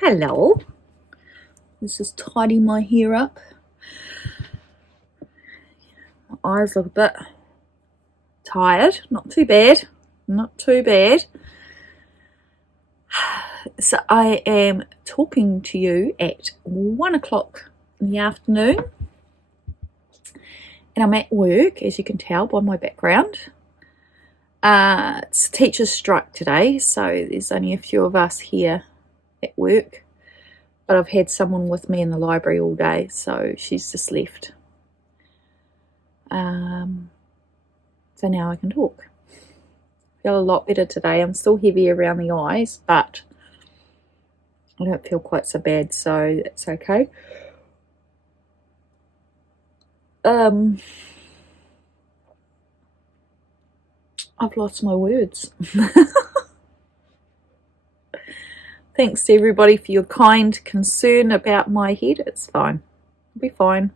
Hello. Let's just tidy my hair up. My eyes look a bit tired. Not too bad. Not too bad. So I am talking to you at 1 o'clock in the afternoon. And I'm at work, as you can tell by my background. It's teacher's strike today, so there's only a few of us here at work. But I've had someone with me in the library all day, so she's just left. So now I can talk. Feel a lot better today. I'm still heavy around the eyes, but I don't feel quite so bad, so that's okay. I've lost my words. Thanks to everybody for your kind concern about my head. It's fine. It'll be fine.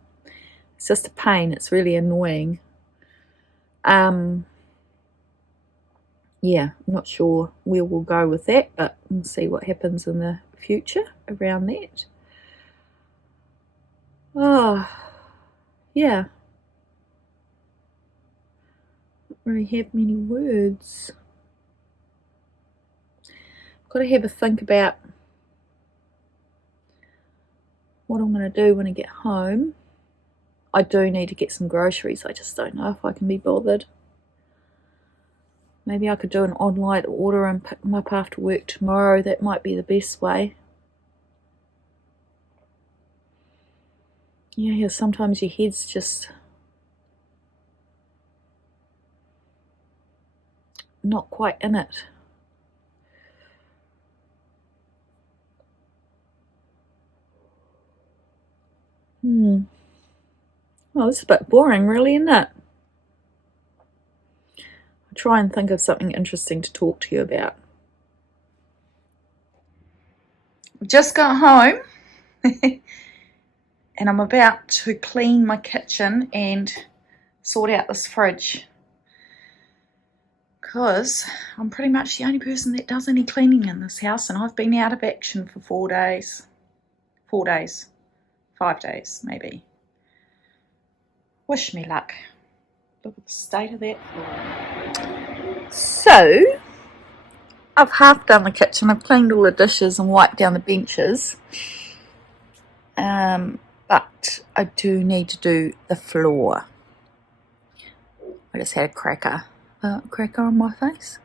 It's just a pain. It's really annoying. Yeah, I'm not sure where we'll go with that, but we'll see what happens in the future around that. Oh, yeah. Don't really have many words. I've got to have a think about what I'm going to do when I get home. I do need to get some groceries. I just don't know if I can be bothered. Maybe I could do an online order and pick them up after work tomorrow. That might be the best way. Yeah, sometimes your head's just not quite in it. Well, it's a bit boring, really, isn't it? I'll try and think of something interesting to talk to you about. I've just got home and I'm about to clean my kitchen and sort out this fridge, because I'm pretty much the only person that does any cleaning in this house, and I've been out of action for 4 days. 5 days maybe. Wish me luck. Look at the state of that floor. So, I've half done the kitchen. I've cleaned all the dishes and wiped down the benches. But I do need to do the floor. I just had a cracker on my face.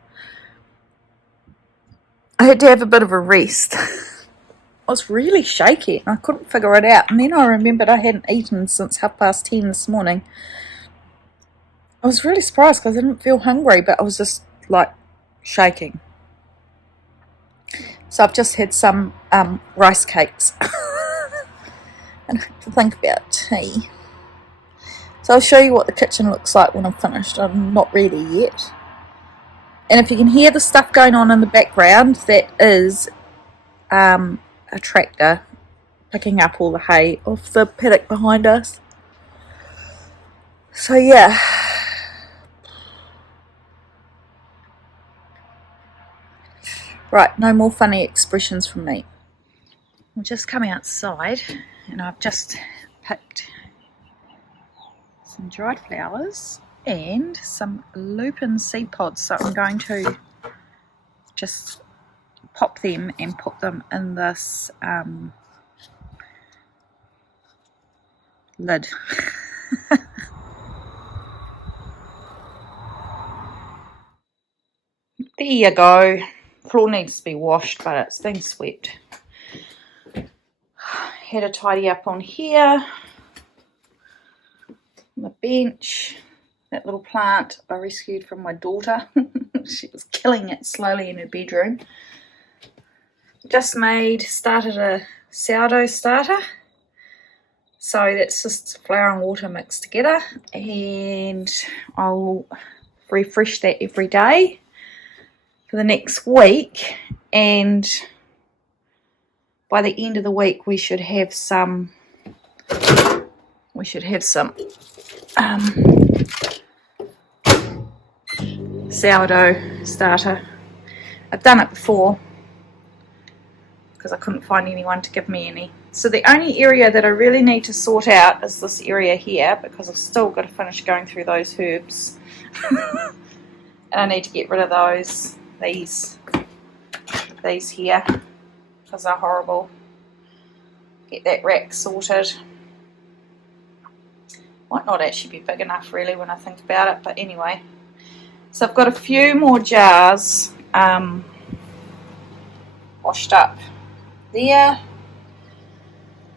I had to have a bit of a rest. I was really shaky and I couldn't figure it out. And then I remembered I hadn't eaten since 10:30 this morning. I was really surprised because I didn't feel hungry, but I was just like shaking. So I've just had some rice cakes. And I have to think about tea. So I'll show you what the kitchen looks like when I'm finished. I'm not ready yet. And if you can hear the stuff going on in the background, that is a tractor picking up all the hay off the paddock behind us. So yeah. Right, no more funny expressions from me. I'm just coming outside and I've just picked some dried flowers and some lupin seed pods, so I'm going to just pop them and put them in this lid. There you go. Floor needs to be washed, but it's been swept. Had a tidy up on here. On the bench. That little plant I rescued from my daughter. She was killing it slowly in her bedroom. Just started a sourdough starter. So that's just flour and water mixed together, and I'll refresh that every day for the next week, and by the end of the week we should have some sourdough starter. I've done it before. because I couldn't find anyone to give me any. So the only area that I really need to sort out is this area here, because I've still got to finish going through those herbs. And I need to get rid of those, these here, because they're horrible. Get that rack sorted. Might not actually be big enough really when I think about it, but anyway. So I've got a few more jars washed up there.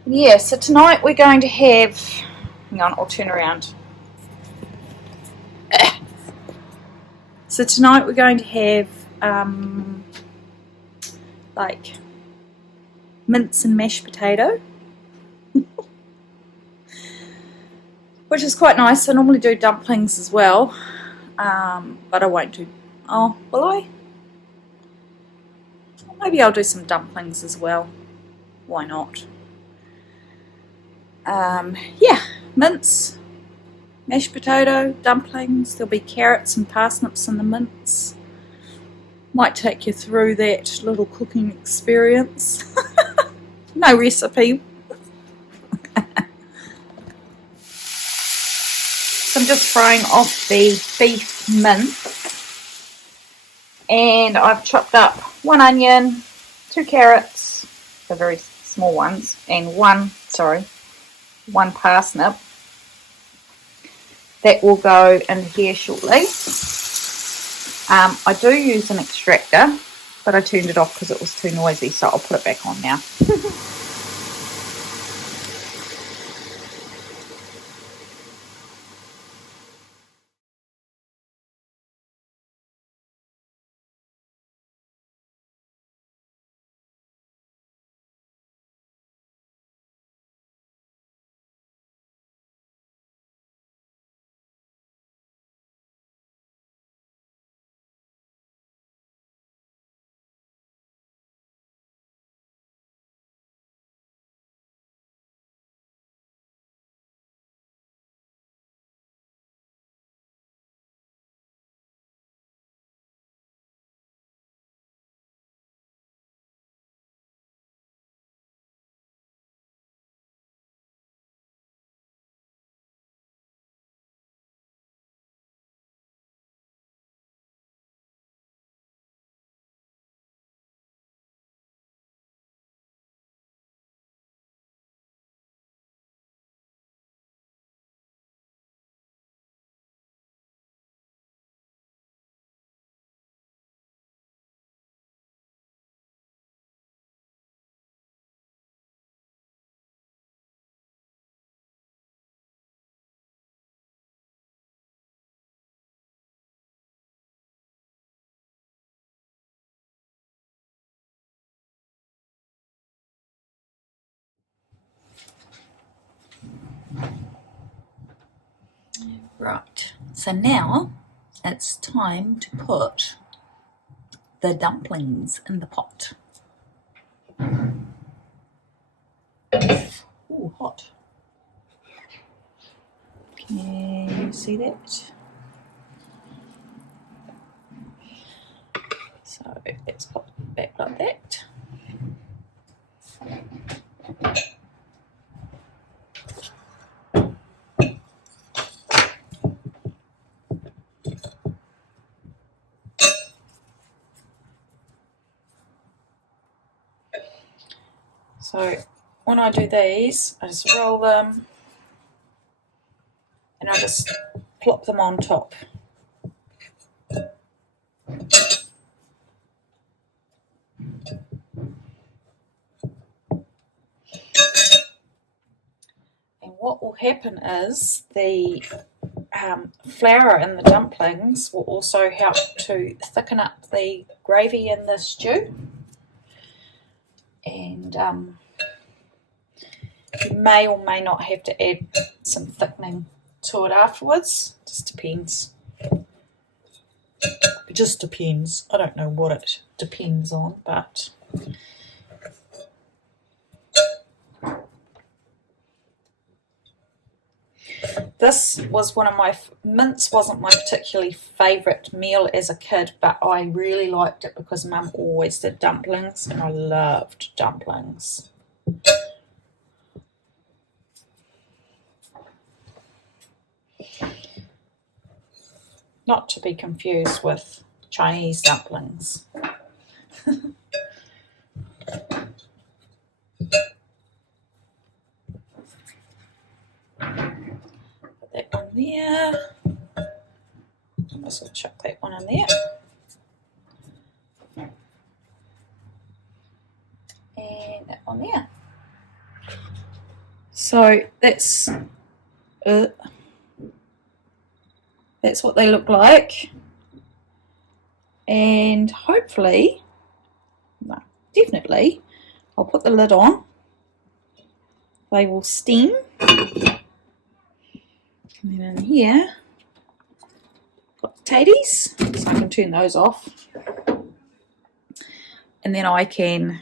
Yeah, so tonight we're going to have, hang on, I'll turn around. So tonight we're going to have like mince and mashed potato, which is quite nice. I normally do dumplings as well, but I won't do, oh, will I? Maybe I'll do some dumplings as well. Why not? Yeah, mince, mashed potato, dumplings. There'll be carrots and parsnips in the mince. Might take you through that little cooking experience. No recipe. So I'm just frying off the beef mince, and I've chopped up 1 onion, 2 carrots, the very small ones, and one parsnip. That will go in here shortly. I do use an extractor, but I turned it off because it was too noisy, so I'll put it back on now. Right, so now it's time to put the dumplings in the pot. Ooh, hot. Can you see that? So let's pop it back like that. So when I do these, I just roll them and I just plop them on top. And what will happen is the flour in the dumplings will also help to thicken up the gravy in the stew. And you may or may not have to add some thickening to it afterwards. Just depends. It just depends. I don't know what it depends on, but This was one of my, mince wasn't my particularly favourite meal as a kid, but I really liked it because Mum always did dumplings and I loved dumplings. Not to be confused with Chinese dumplings. Put that one there. I might as well chuck that one in there. And that one there. So that's what they look like. And hopefully, no, definitely, I'll put the lid on. They will steam. And then in here, got potatoes, so I can turn those off. And then I can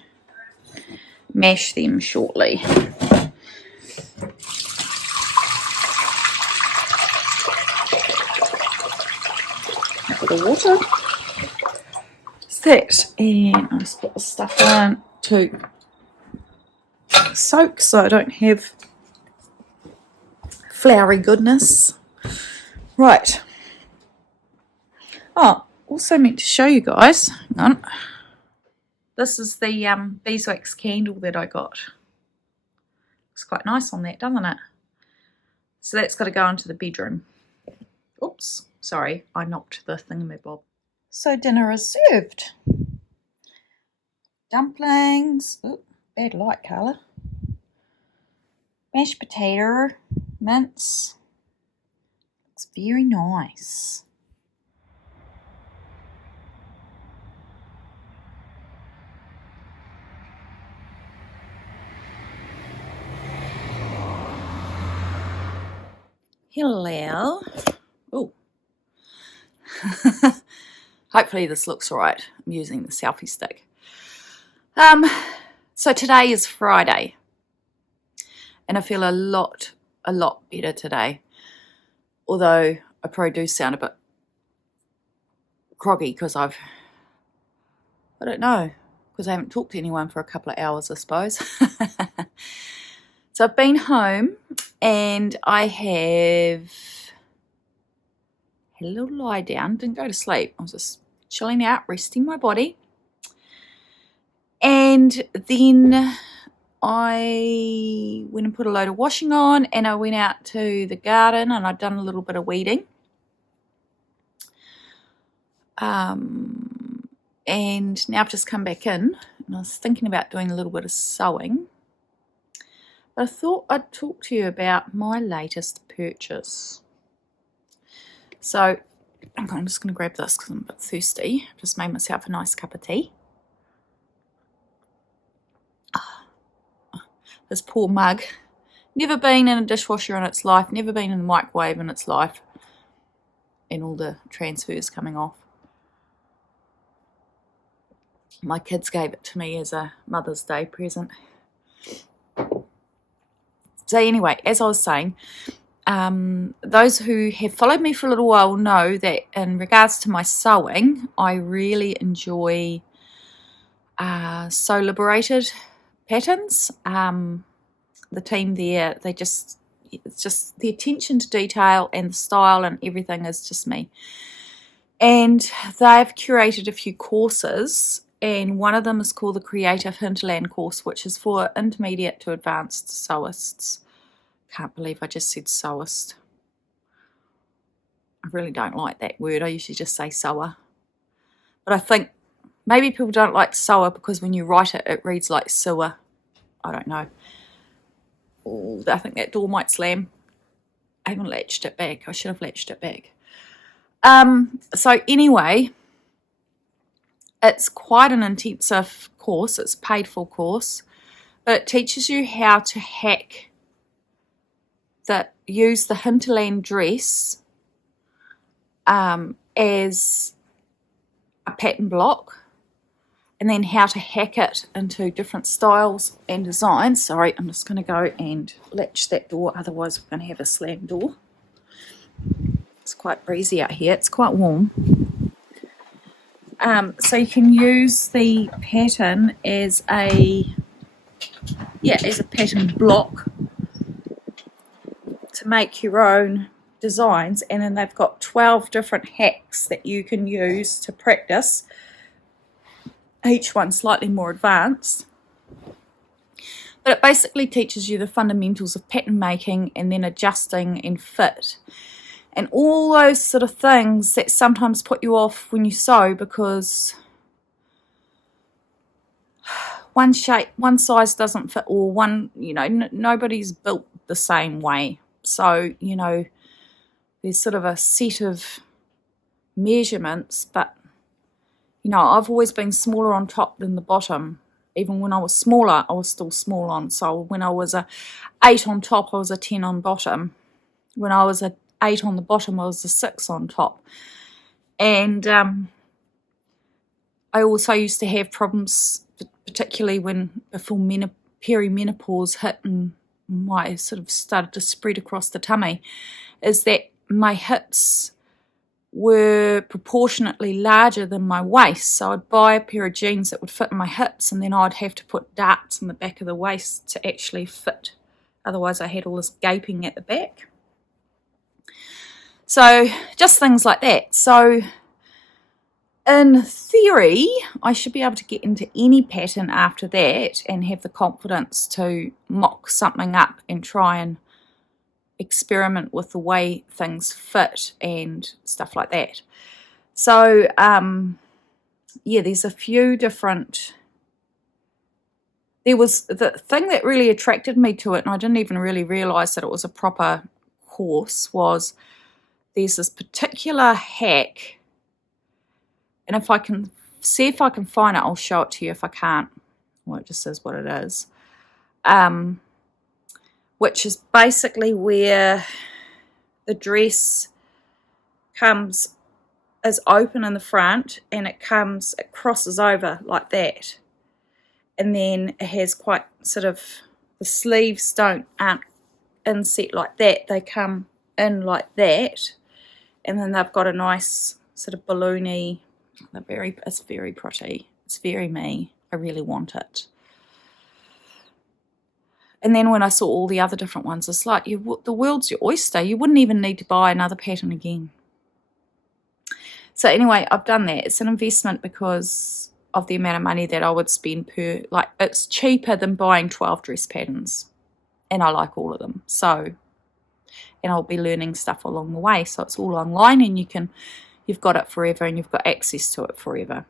mash them shortly. With the water. That, and I just put the stuff in to soak so I don't have floury goodness. Right. Oh, also meant to show you guys. Hang on. This is the beeswax candle that I got. Looks quite nice on that, doesn't it? So that's got to go into the bedroom. Oops, sorry, I knocked the thingamabob. So dinner is served. Dumplings. Ooh, bad light, Carla. Mashed potato, mince. Looks very nice. Hello. Oh. Hopefully this looks alright. I'm using the selfie stick. So today is Friday. And I feel a lot better today. Although I probably do sound a bit groggy because I don't know, because I haven't talked to anyone for a couple of hours, I suppose. So I've been home and I have had a little lie down, didn't go to sleep. I was just chilling out, resting my body. And then I went and put a load of washing on and I went out to the garden and I'd done a little bit of weeding. And now I've just come back in and I was thinking about doing a little bit of sewing. But I thought I'd talk to you about my latest purchase. So I'm just going to grab this because I'm a bit thirsty. I've just made myself a nice cup of tea. This poor mug. Never been in a dishwasher in its life. Never been in a microwave in its life. And all the transfers coming off. My kids gave it to me as a Mother's Day present. So anyway, as I was saying, those who have followed me for a little while know that in regards to my sewing, I really enjoy Sew Liberated patterns. The team there, it's just the attention to detail and the style and everything is just me. And they've curated a few courses, and one of them is called the Creative Hinterland course, which is for intermediate to advanced sewists. Can't believe I just said sewist. I really don't like that word. I usually just say sewer. But I think maybe people don't like sewer because when you write it, it reads like sewer. I don't know. Ooh, I think that door might slam. I haven't latched it back. I should have latched it back. So anyway, it's quite an intensive course. It's a paid for course. But it teaches you how to use the hinterland dress as a pattern block, and then how to hack it into different styles and designs. Sorry, I'm just going to go and latch that door, otherwise we're going to have a slam door. It's quite breezy out here. It's quite warm. So you can use the pattern as a pattern block to make your own designs, and then they've got 12 different hacks that you can use to practice, each one slightly more advanced. But it basically teaches you the fundamentals of pattern making and then adjusting and fit. And all those sort of things that sometimes put you off when you sew, because one size doesn't fit all. Nobody's built the same way. So, there's sort of a set of measurements, but, I've always been smaller on top than the bottom. Even when I was smaller, I was still small on. So when I was a 8 on top, I was a 10 on bottom. When I was a 8 on the bottom, I was a 6 on top. And I also used to have problems, particularly before perimenopause hit and my sort of started to spread across the tummy, is that my hips were proportionately larger than my waist. So I'd buy a pair of jeans that would fit my hips, and then I'd have to put darts in the back of the waist to actually fit. Otherwise I had all this gaping at the back. So just things like that. So in theory, I should be able to get into any pattern after that and have the confidence to mock something up and try and experiment with the way things fit and stuff like that. So there's a few different. There was the thing that really attracted me to it, and I didn't even really realize that it was a proper course, was there's this particular hack, and if I can find it, I'll show it to you. If I can't, well, it just says what it is. Which is basically where the dress is open in the front, and it crosses over like that, and then it has quite sort of, the sleeves aren't inset like that, they come in like that, and then they've got a nice sort of balloony. It's very pretty. It's very me. I really want it. And then when I saw all the other different ones, it's like the world's your oyster. You wouldn't even need to buy another pattern again. So anyway, I've done that. It's an investment because of the amount of money that I would spend it's cheaper than buying 12 dress patterns. And I like all of them. So, and I'll be learning stuff along the way. So it's all online, and you've got it forever, and you've got access to it forever.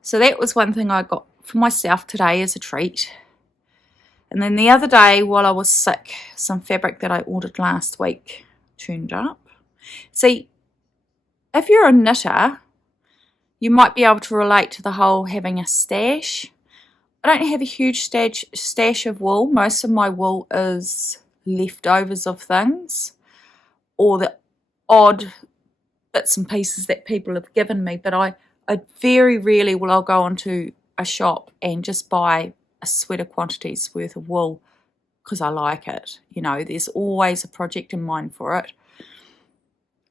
So that was one thing I got for myself today as a treat. And then the other day, while I was sick, some fabric that I ordered last week turned up. See, if you're a knitter, you might be able to relate to the whole having a stash. I don't have a huge stash of wool. Most of my wool is leftovers of things, or the odd bits and pieces that people have given me. But I very rarely will I go onto a shop and just buy a sweater quantity's worth of wool because I like it. There's always a project in mind for it.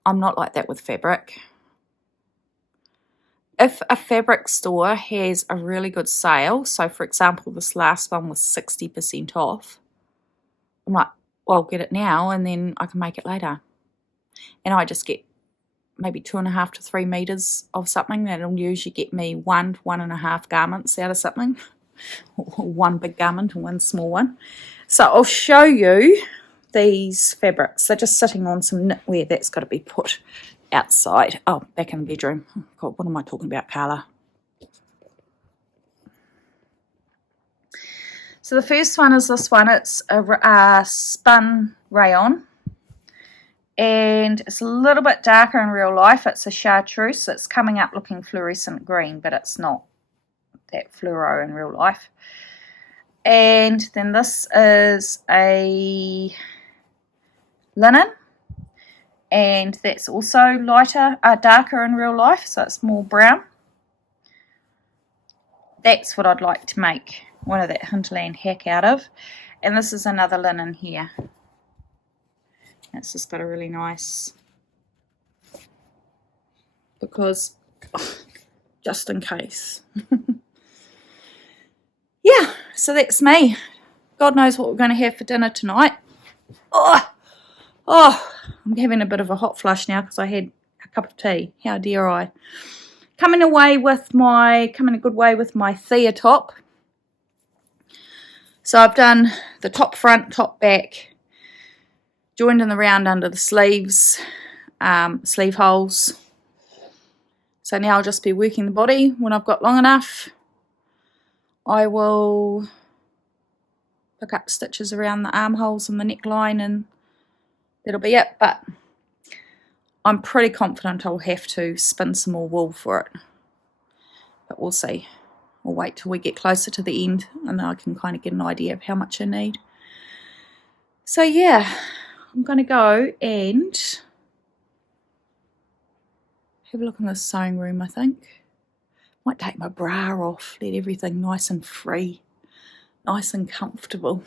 I'm not like that with fabric. If a fabric store has a really good sale, so for example this last one was 60% off, I'm like, well, I'll get it now and then I can make it later. And I just get maybe 2.5 to 3 meters of something. That'll usually get me 1.5 garments out of something. One big garment and one small one. So I'll show you these fabrics. They're just sitting on some knitwear that's got to be put outside. Oh, back in the bedroom. Oh, God, what am I talking about, Carla? So the first one is this one. It's a spun rayon, and it's a little bit darker in real life. It's a chartreuse. It's coming up looking fluorescent green, but it's not that fluoro in real life. And then this is a linen, and that's also darker in real life, so it's more brown. That's what I'd like to make one of that hinterland hack out of. And this is another linen here, It's just got a really nice, because just in case. Yeah, so that's me. God knows what we're going to have for dinner tonight. Oh, I'm having a bit of a hot flush now because I had a cup of tea. How dare I? Coming a good way with my Thea top. So I've done the top front, top back, joined in the round under the sleeves, sleeve holes. So now I'll just be working the body. When I've got long enough, I will pick up stitches around the armholes and the neckline, and that'll be it. But I'm pretty confident I'll have to spin some more wool for it. But we'll see. We'll wait till we get closer to the end, and then I can kind of get an idea of how much I need. So yeah, I'm going to go and have a look in the sewing room, I think. Might take my bra off, let everything nice and free, nice and comfortable.